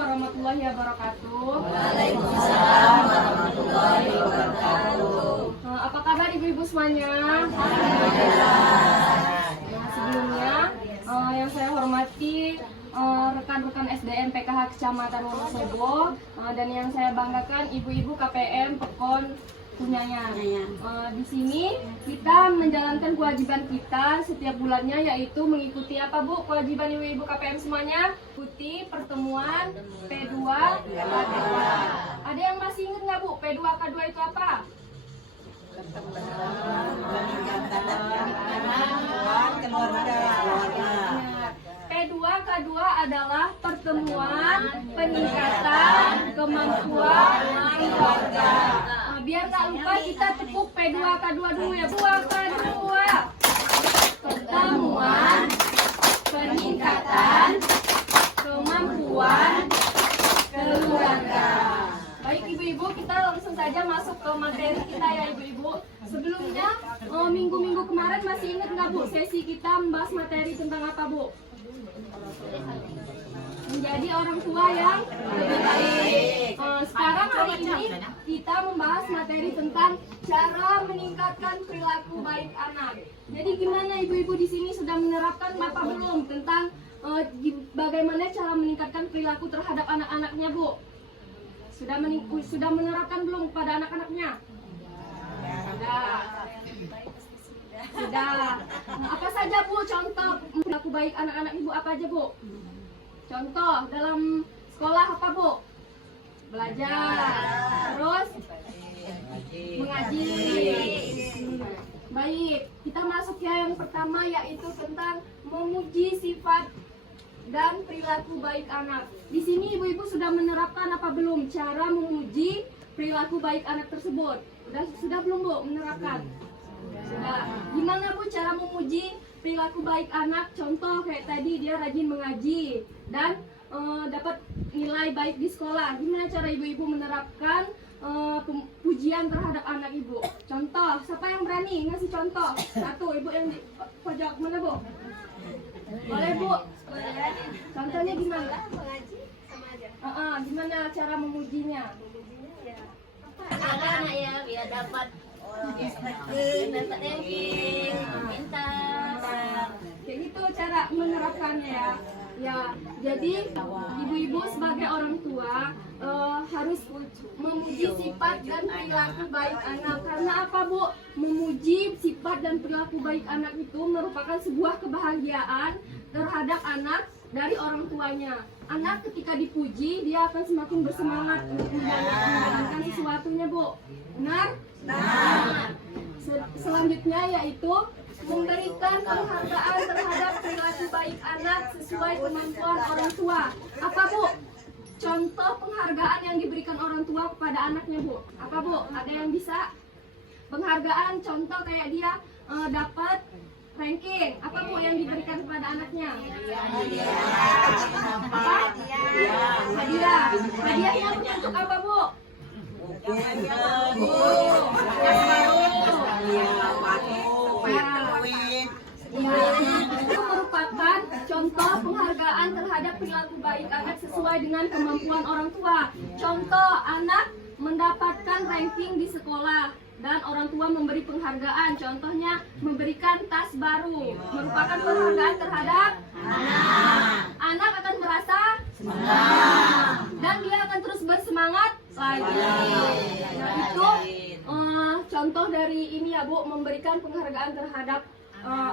warahmatullahi wabarakatuh. Waalaikumsalam warahmatullahi wabarakatuh. Apa kabar ibu-ibu semuanya? Sebelumnya yang saya hormati rekan-rekan SDN PKH Kecamatan Wonosobo dan yang saya banggakan ibu-ibu KPM Pekon punyanya. Di sini kita menjalankan kewajiban kita setiap bulannya, yaitu mengikuti apa Bu? Kewajiban ibu-ibu KPM semuanya? Ikuti pertemuan P2 K2. Ada yang masih ingat nggak Bu? P2 K2 itu apa? P2 K2 adalah pertemuan peningkatan kemampuan keluarga. Biar nggak lupa kita tepuk P2 K2 dulu ya. 2 K2 pertemuan peningkatan kemampuan keluarga. Baik ibu-ibu, kita langsung saja masuk ke materi kita ya ibu-ibu. Sebelumnya minggu-minggu kemarin masih ingat nggak Bu sesi kita membahas materi tentang apa Bu? Menjadi orang tua yang lebih baik. Sekarang hari ini kita membahas materi tentang cara meningkatkan perilaku baik anak. Jadi gimana ibu-ibu di sini sudah menerapkan apa belum tentang bagaimana cara meningkatkan perilaku terhadap anak-anaknya Bu? Sudah menerapkan belum kepada anak-anaknya? Sudah. Apa saja Bu contoh perilaku baik anak-anak ibu apa aja Bu? Contoh dalam sekolah apa Bu? Belajar. Terus mengaji. Baik, kita masuk ya yang pertama, yaitu tentang memuji sifat dan perilaku baik anak. Di sini ibu-ibu sudah menerapkan apa belum cara memuji perilaku baik anak tersebut? Sudah belum Bu menerapkan? Sudah. Gimana Bu cara memuji perilaku baik anak? Contoh kayak tadi dia rajin mengaji dan dapat nilai baik di sekolah. Gimana cara ibu-ibu menerapkan pujian terhadap anak ibu? Contoh, siapa yang berani ngasih contoh? Satu, ibu yang di pojok mana Bu? Boleh Bu? Contohnya gimana? Mengaji sama aja. Gimana cara memujinya? Anak ya biar dapat ranking, pintar. Kayak gitu cara menerapkannya ya. Ya, jadi ibu-ibu sebagai orang tua harus memuji sifat dan perilaku baik anak. Karena apa Bu? Memuji sifat dan perilaku baik anak itu merupakan sebuah kebahagiaan terhadap anak dari orang tuanya. Anak ketika dipuji, dia akan semakin bersemangat untuk menjalankan sesuatunya Bu. Benar? Benar. Selanjutnya yaitu memberikan penghargaan terhadap perilaku baik anak sesuai kemampuan orang tua. Apa Bu? Contoh penghargaan yang diberikan orang tua kepada anaknya Bu. Apa Bu? Ada yang bisa? Penghargaan contoh kayak dia dapat ranking. Apa Bu yang diberikan kepada anaknya? Apa? Hadiah. Hadiahnya untuk apa Bu? Itu merupakan contoh penghargaan terhadap perilaku baik anak sesuai dengan kemampuan orang tua. Contoh, anak mendapatkan ranking di sekolah dan orang tua memberi penghargaan. Contohnya memberikan tas baru, merupakan penghargaan terhadap anak. Anak akan merasa senang dan dia akan terus bersemangat lagi. Nah itu contoh dari ini ya Bu, memberikan penghargaan terhadap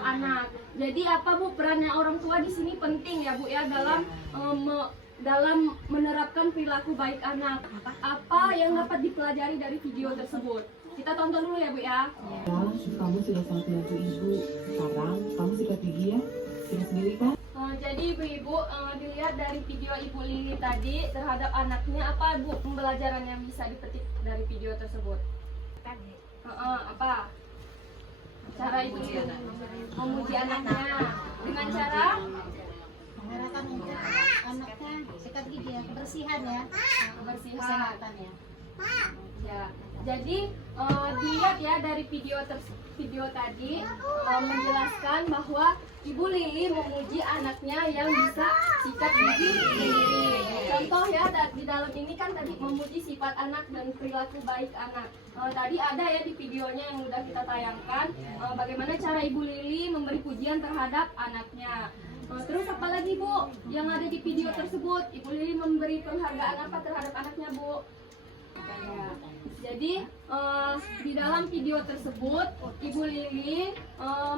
anak. Jadi apa Bu perannya orang tua di sini penting ya Bu ya dalam menerapkan perilaku baik anak. Apa yang dapat dipelajari dari video tersebut? Kita tonton dulu ya Bu ya. Kamu sudah sangat membantu ibu. Sekarang kamu sikat gigi ya. Sudah sendiri kan? Jadi ibu-ibu dilihat dari video Ibu Lili tadi terhadap anaknya, apa Bu pembelajaran yang bisa dipetik dari video tersebut? Apa? Cara ibu memuji anaknya dengan cara mengarahkan untuk anaknya sikat gigi ya, kebersihan ya, kebersihan. kesehatan ya. Ya, jadi dilihat ya dari video tadi menjelaskan bahwa Ibu Lili memuji anaknya yang bisa sikat gigi sendiri. contoh ya di dalam ini kan tadi memuji sifat anak dan perilaku baik anak. Tadi ada ya di videonya yang udah kita tayangkan bagaimana cara Ibu Lili memberi pujian terhadap anaknya. Terus apa lagi Bu yang ada di video tersebut? Ibu Lili memberi penghargaan apa terhadap anaknya Bu? Jadi di dalam video tersebut Ibu Lili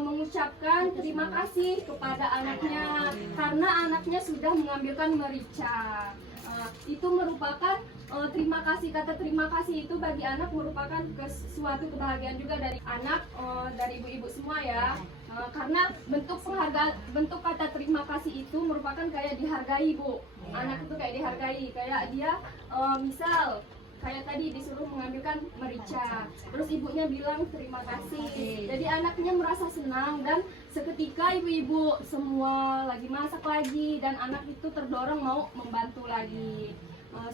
mengucapkan terima kasih kepada anaknya karena anaknya sudah mengambilkan merica. Itu merupakan terima kasih, kata terima kasih itu bagi anak merupakan suatu kebahagiaan juga dari anak, dari ibu-ibu semua ya. Karena bentuk penghargaan, bentuk kata terima kasih itu merupakan kayak dihargai Bu. Anak itu kayak dihargai, kayak dia misal kayak tadi disuruh mengambilkan merica, terus ibunya bilang terima kasih. Jadi anaknya merasa senang dan seketika ibu-ibu semua lagi masak lagi dan anak itu terdorong mau membantu lagi.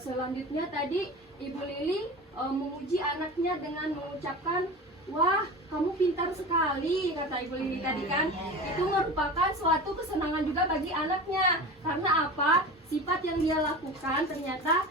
Selanjutnya tadi Ibu Lili memuji anaknya dengan mengucapkan, wah kamu pintar sekali, kata Ibu Lili tadi kan. Itu merupakan suatu kesenangan juga bagi anaknya. Karena apa? Sifat yang dia lakukan ternyata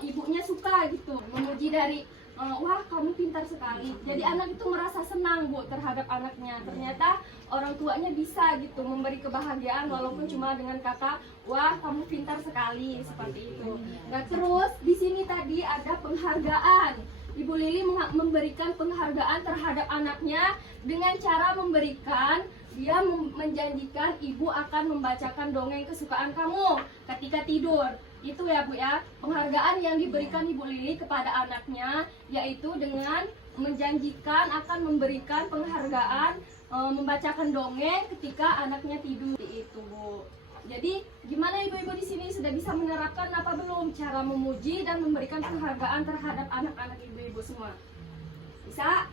ibunya suka gitu, memuji dari wah kamu pintar sekali. Jadi anak itu merasa senang Bu terhadap anaknya. Ternyata orang tuanya bisa gitu memberi kebahagiaan walaupun cuma dengan kata wah kamu pintar sekali, seperti itu. Nah terus di sini tadi ada penghargaan. Ibu Lili memberikan penghargaan terhadap anaknya dengan cara memberikan, dia menjanjikan ibu akan membacakan dongeng kesukaan kamu ketika tidur. Itu ya Bu ya, penghargaan yang diberikan Ibu Lili kepada anaknya, yaitu dengan menjanjikan akan memberikan penghargaan membacakan dongeng ketika anaknya tidur. Itu Bu. Jadi gimana ibu-ibu di sini sudah bisa menerapkan apa belum cara memuji dan memberikan penghargaan terhadap anak-anak ibu-ibu semua? Bisa?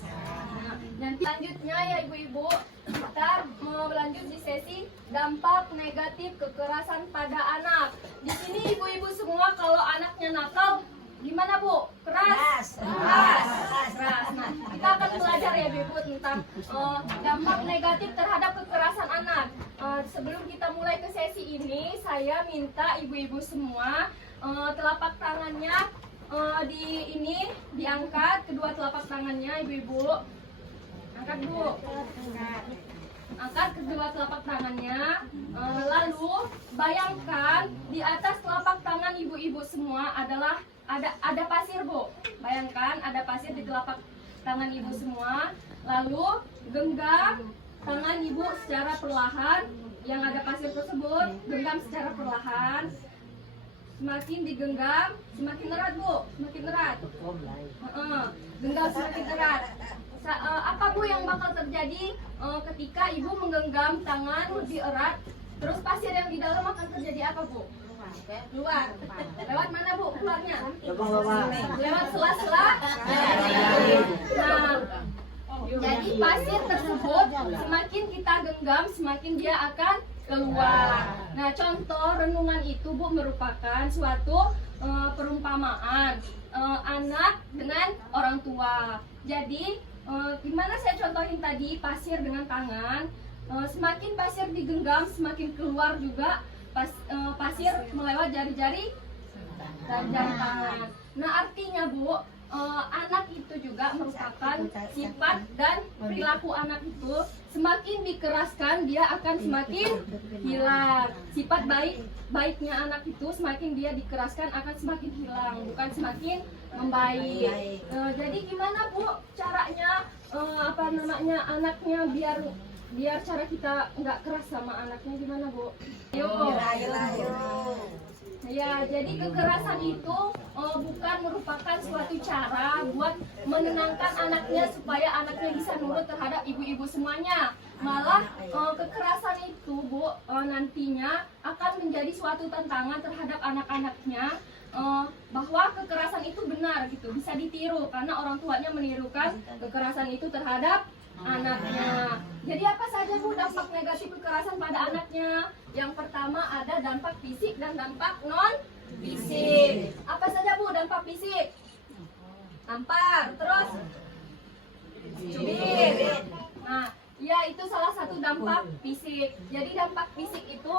Nah, nanti lanjutnya ya ibu-ibu, kita mau lanjut di sesi dampak negatif kekerasan pada anak. Di sini ibu-ibu semua kalau anaknya nakal gimana Bu? Keras? Keras. Nah, kita akan belajar ya ibu tentang dampak negatif terhadap kekerasan anak. Sebelum kita mulai ke sesi ini, saya minta ibu-ibu semua telapak tangannya diangkat, kedua telapak tangannya ibu-ibu. Angkat Bu. Angkat kedua telapak tangannya. Lalu bayangkan di atas telapak tangan ibu-ibu semua adalah ada pasir Bu. Bayangkan ada pasir di telapak tangan ibu semua. Lalu genggam tangan ibu secara perlahan, yang ada pasir tersebut genggam secara perlahan. Semakin digenggam semakin erat Bu, semakin erat. Genggam semakin erat. Apa Bu yang bakal terjadi ketika ibu menggenggam tangan lebih erat? Terus pasir yang di dalam akan terjadi apa Bu? Keluar. Lewat mana Bu keluarnya? Lewat sela-sela. Nah, jadi pasir tersebut semakin kita genggam semakin dia akan keluar. Nah contoh renungan itu Bu merupakan suatu perumpamaan anak dengan orang tua. Jadi gimana saya contohin tadi pasir dengan tangan, semakin pasir digenggam semakin keluar juga pasir melewat jari-jari tangan. Nah artinya Bu, anak itu juga merupakan sifat dan perilaku anak itu semakin dikeraskan dia akan semakin hilang. Sifat baiknya anak itu semakin dia dikeraskan akan semakin hilang, bukan semakin membaik. Jadi gimana Bu caranya anaknya biar cara kita nggak keras sama anaknya gimana Bu? Yuk. Ya, jadi kekerasan itu bukan merupakan suatu cara buat menenangkan anaknya supaya anaknya bisa nurut terhadap ibu-ibu semuanya. Malah kekerasan itu Bu nantinya akan menjadi suatu tantangan terhadap anak-anaknya, bahwa kekerasan itu benar gitu, bisa ditiru karena orang tuanya menirukan kekerasan itu terhadap anaknya. Jadi apa saja Bu dampak negatif kekerasan pada anaknya? Yang pertama ada dampak fisik dan dampak non fisik. Apa saja Bu dampak fisik? Tampar, terus cubit. Nah, ya itu salah satu dampak fisik. Jadi dampak fisik itu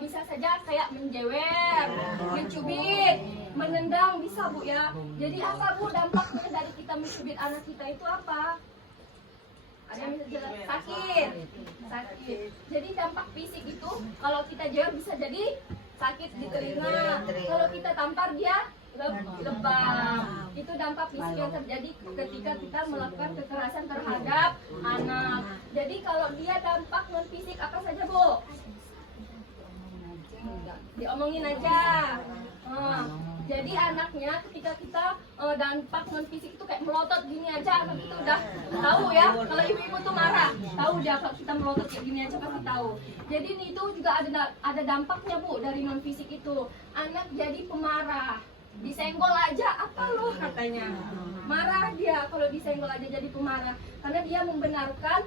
bisa saja kayak menjewer, mencubit pandang, bisa Bu ya. Jadi apa Bu dampaknya dari kita mencubit anak kita itu apa? Ada yang bisa jelas? Sakit. Jadi dampak fisik itu kalau kita jawab bisa jadi sakit di telinga. Kalau kita tampar dia lebam. Itu dampak fisik yang terjadi ketika kita melakukan kekerasan terhadap anak. Jadi kalau dia dampak non fisik apa saja Bu? Diomongin aja. Jadi anaknya ketika kita dampak non fisik itu kayak melotot gini aja, anak itu udah tahu ya. Kalau ibu-ibu tuh marah, tahu dia kalau kita melotot kayak gini aja pasti tahu. Jadi itu juga ada dampaknya Bu dari non fisik itu. Anak jadi pemarah, disenggol aja apa loh katanya. Marah dia kalau disenggol aja jadi pemarah karena dia membenarkan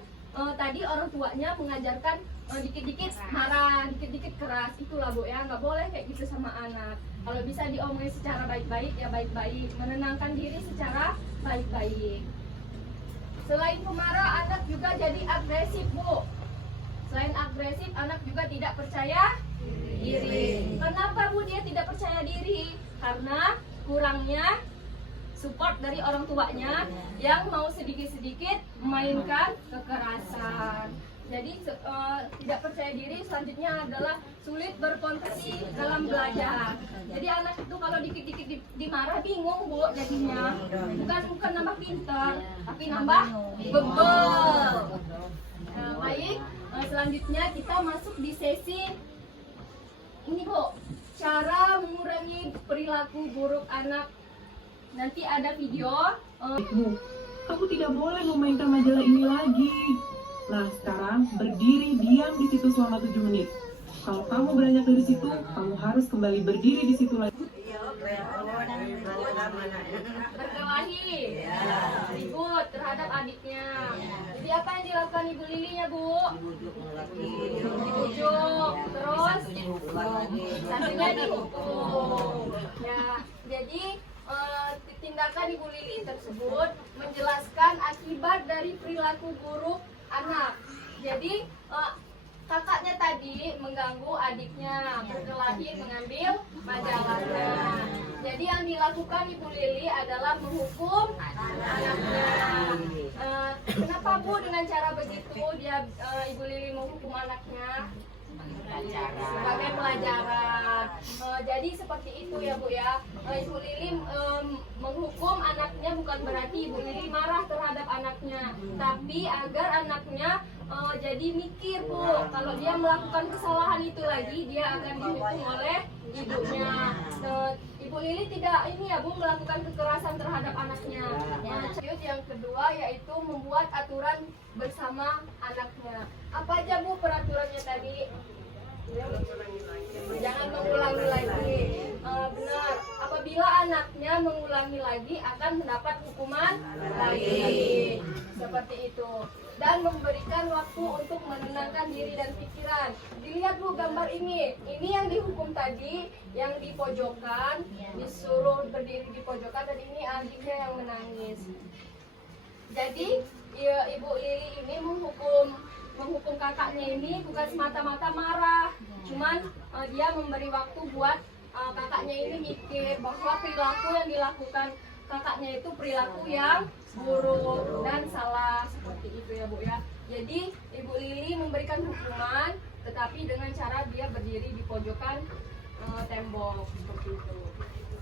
tadi orang tuanya mengajarkan dikit-dikit marah, dikit-dikit keras. Itulah Bu ya, nggak boleh kayak gitu sama anak. Kalau bisa diomongin secara baik-baik ya baik-baik, menenangkan diri secara baik-baik. Selain pemarah, anak juga jadi agresif Bu. Selain agresif, anak juga tidak percaya diri. Kenapa Bu dia tidak percaya diri? Karena kurangnya support dari orang tuanya yang mau sedikit-sedikit memainkan kekerasan. Jadi tidak percaya diri selanjutnya adalah sulit berkonsentrasi dalam belajar. Jadi anak itu kalau dikit-dikit dimarah bingung Bu jadinya. Bukan nambah pintar, tapi nambah bebel. Baik, selanjutnya kita masuk di sesi ini Bu. Cara mengurangi perilaku buruk anak. Nanti ada video. Kamu tidak boleh memainkan majalah ini lagi. Nah, sekarang berdiri diam di situ selama 7 menit. Kalau kamu beranjak dari situ, kamu harus kembali berdiri di situ lagi. Berkelahi, ribut terhadap adiknya. Jadi apa yang dilakukan Ibu Lilinya Bu? Dibujuk, terus satunya dihukum. Ya, jadi tindakan Ibu Lili tersebut menjelaskan akibat dari perilaku buruk anak. Jadi kakaknya tadi mengganggu adiknya, berkelahi mengambil majalahnya. Jadi yang dilakukan Ibu Lili adalah menghukum anaknya. Kenapa Bu dengan cara begitu Ibu Lili menghukum anaknya? Sebagai pelajaran. Jadi seperti itu ya Bu ya. Ibu Lili menghukum anaknya bukan berarti Ibu Lili marah terhadap anaknya, tapi agar anaknya jadi mikir Bu, kalau dia melakukan kesalahan itu lagi dia akan dihukum oleh ibunya. Ibu Lili tidak ini ya Bu melakukan kekerasan terhadap anaknya. Yang kedua yaitu membuat aturan bersama anaknya. Apa aja Bu peraturannya tadi? Jangan mengulangi lagi. Benar. Apabila anaknya mengulangi lagi akan mendapat hukuman lagi. Seperti itu. Dan memberikan waktu untuk menenangkan diri dan pikiran. Dilihat Bu gambar ini. Ini yang dihukum tadi, yang di pojokan, disuruh berdiri di pojokan, dan ini adiknya yang menangis. Jadi Ibu Lili ini menghukum kakaknya ini bukan semata-mata marah, cuman dia memberi waktu buat kakaknya ini mikir bahwa perilaku yang dilakukan kakaknya itu perilaku yang buruk dan salah, seperti itu ya Bu ya. Jadi Ibu Lili memberikan hukuman, tetapi dengan cara dia berdiri di pojokan tembok, seperti itu.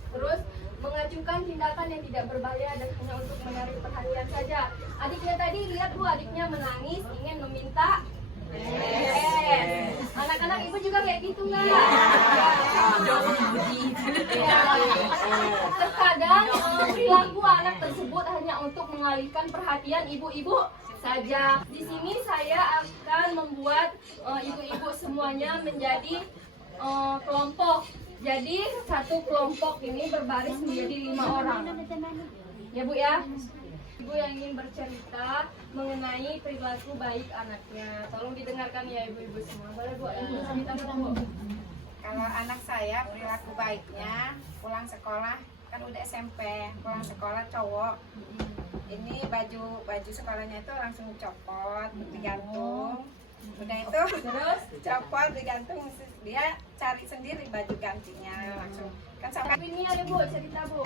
Terus mengajukan tindakan yang tidak berbahaya dan hanya untuk menarik perhatian saja. Adiknya tadi lihat Bu, adiknya menangis ingin meminta anak-anak ibu juga kayak gitu nggak? Terkadang perilaku anak tersebut hanya untuk mengalihkan perhatian ibu-ibu saja. Di sini saya akan membuat ibu-ibu semuanya menjadi kelompok. Jadi satu kelompok ini berbaris menjadi 5 orang. Ya Bu ya. Ibu yang ingin bercerita mengenai perilaku baik anaknya. Tolong didengarkan ya ibu-ibu semua. Boleh Bu, yang bercerita Bu. Kalau anak saya perilaku baiknya pulang sekolah, kan udah SMP, pulang sekolah cowok. Ini baju sekolahnya itu langsung copot, digantung. Udah itu terus copot digantung, dia cari sendiri baju gantinya langsung kan sampai Ini ada Bu, cerita Bu.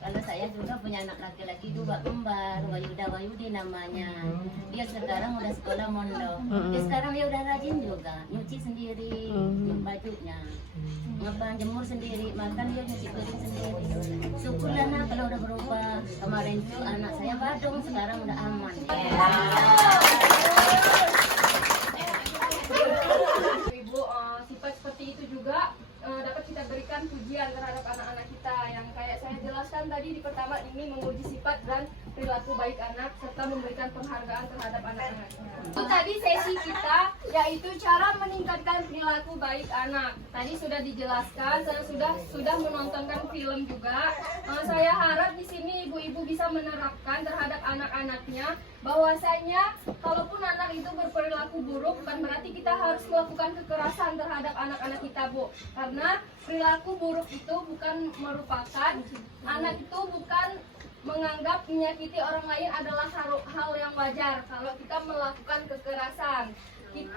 Kalau saya juga punya anak laki-laki dua kembar, Wayuda Wayudi namanya. Dia sekarang udah sekolah mondok. Dia sekarang dia udah rajin juga, nyuci sendiri bajunya, ngepang jemur sendiri, makan dia nyuci piring sendiri. Syukurlah nak kalau udah berubah. Kemarin tuh anak saya badung, sekarang udah aman. Ibu, sifat seperti itu juga dapat kita berikan pujian terhadap anak-anak kita yang kayak saya jelaskan tadi di pertama ini menguji sifat dan perilaku baik anak serta memberikan penghargaan terhadap anak-anaknya. Itu tadi sesi kita yaitu cara meningkatkan perilaku baik anak. Tadi sudah dijelaskan, saya sudah menontonkan film juga. Saya harap di sini ibu-ibu bisa menerapkan terhadap anak-anaknya bahwasanya kalaupun anak itu berperilaku buruk bukan berarti kita harus melakukan kekerasan terhadap anak-anak kita Bu, karena perilaku buruk itu bukan merupakan anak itu bukan menganggap menyakiti orang lain adalah hal yang wajar kalau kita melakukan kekerasan.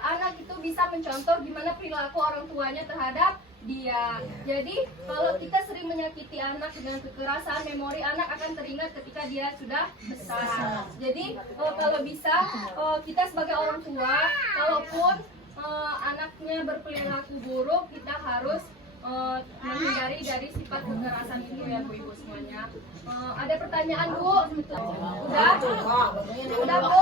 Anak itu bisa mencontoh gimana perilaku orang tuanya terhadap dia. Jadi kalau kita sering menyakiti anak dengan kekerasan, memori anak akan teringat ketika dia sudah besar. Jadi kalau bisa kita sebagai orang tua, kalaupun anaknya berperilaku buruk, kita harus menghindari dari sifat kekerasan itu ya Bu Ibu semuanya. Ada pertanyaan Bu? Udah? Udah Bu?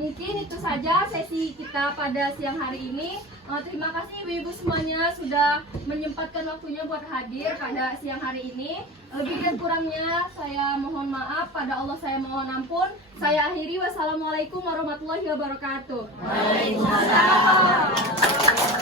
Mungkin itu saja sesi kita pada siang hari ini. Terima kasih Ibu-Ibu semuanya sudah menyempatkan waktunya buat hadir pada siang hari ini. Lebih dan kurangnya saya mohon maaf, pada Allah saya mohon ampun. Saya akhiri, wassalamualaikum warahmatullahi wabarakatuh. Waalaikumsalam.